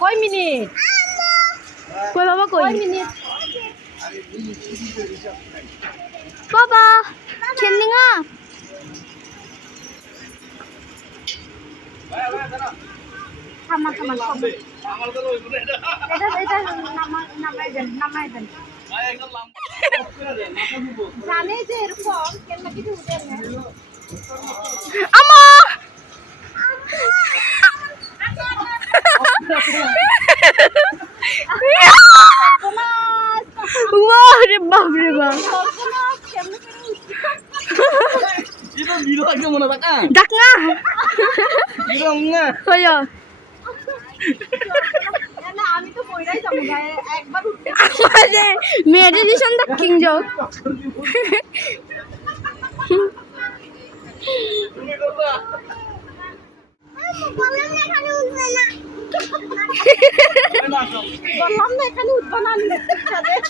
কয় মিনিট কই বাবা কই মিনিট বাবা খেলনি না থামা থামা এটা নামাই দেন জানে যে এরকম কেন কিছু উঠে আমা রে বাপ রে বাপ ডাক না আমি তো কইরাই যাবো গায়ে একবার উঠতে মেডিটেশন দা কিং যাও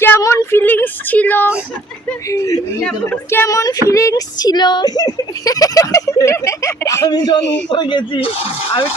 কেমন ফিলিংস ছিল আমি যখন উপরে গেছি আমি